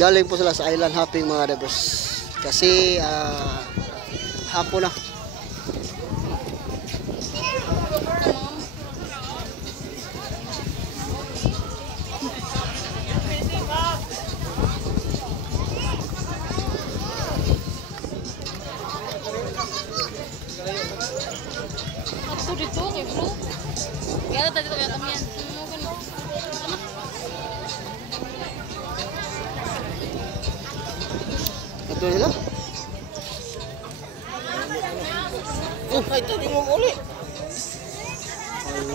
Galing po sila sa island hopping mga drivers. Kasi hapon na. Aku dito kay bro. Kaya tadi to kaya tamian. Ito nila. Oh, ito di mo uli.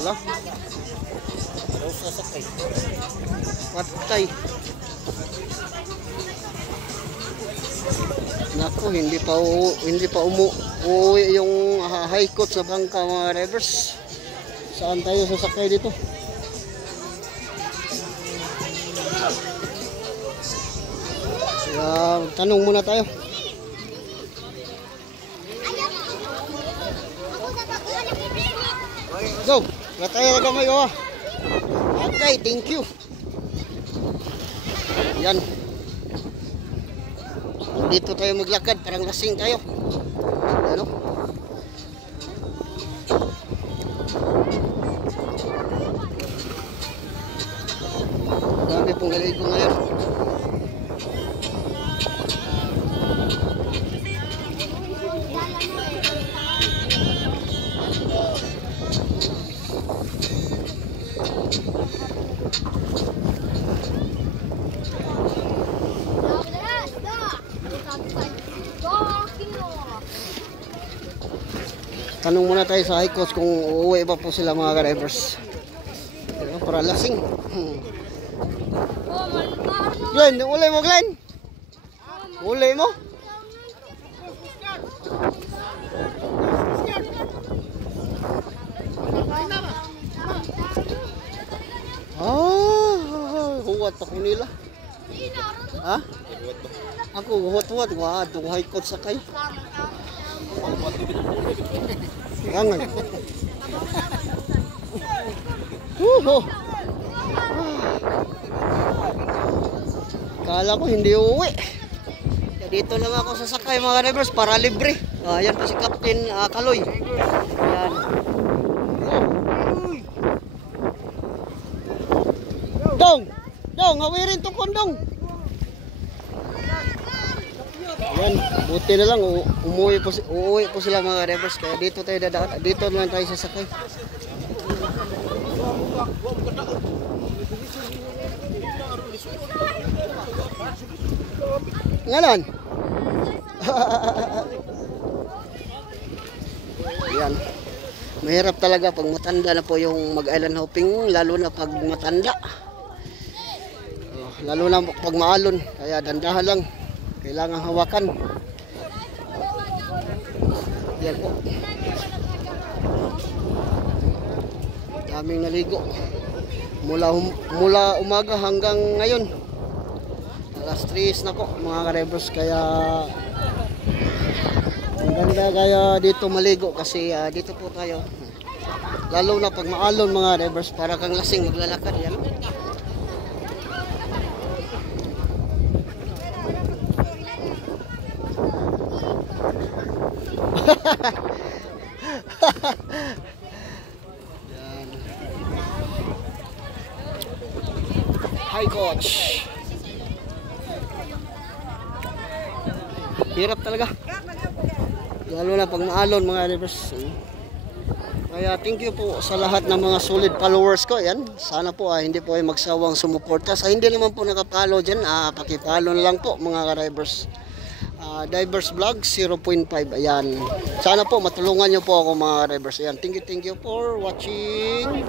Allah. Daw sasakay. Patay. Naku, hindi pa uuwi yung high coat sa bangka mga drivers. Saan tayo sasakay dito? Kaya tanong muna tayo. Go! Wala tayo na gamay ko. Okay, thank you. Yan. Dito tayo maglakad, parang lasing tayo. Ano? Dami pong galing ko ngayon. Tanong muna tayo sa high coast kung uuwi ba po sila mga drivers. Para lasing. Glenn, uli mo Glenn? Uli mo? Huwat pa ko nila. Ha? Ako huwat-huwat. Wah, itong high coast sakay. Gangan. Kala ko hindi uuwi. Dito lang ako sasakay mga drivers para libre. Ayan po si Captain Kaloy. Ayan. Dong, hawirin to kondong. Ayan, buti na lang uuwi po sila mga drivers. Kaya dito tayo dadaan. Dito naman tayo sasakay. Ngayon. Ayan. Mahirap talaga pag matanda na po yung mag-island hopping, lalo na pag matanda. Lalo na pag maalon, kaya dandahan lang. Kailangan hawakan. Yan po. Daming naligo. Mula umaga hanggang ngayon. Alas 3 na po mga drivers, kaya ang ganda kaya dito maligo kasi dito po tayo. Lalo na pag maalon mga drivers, para kang lasing maglalakad yan. Yan. Hi coach. Hirap talaga. Lalo na pag maalon mga drivers. Kaya thank you po sa lahat ng mga solid followers ko. Yan. Sana po hindi po ay magsawang sumuporta. Sa hindi naman po nakapalo dyan, pakipalo na lang po mga drivers. Divers Vlog 0.5. Ayan. Sana po matulungan nyo po ako mga drivers. Ayan. Thank you for watching.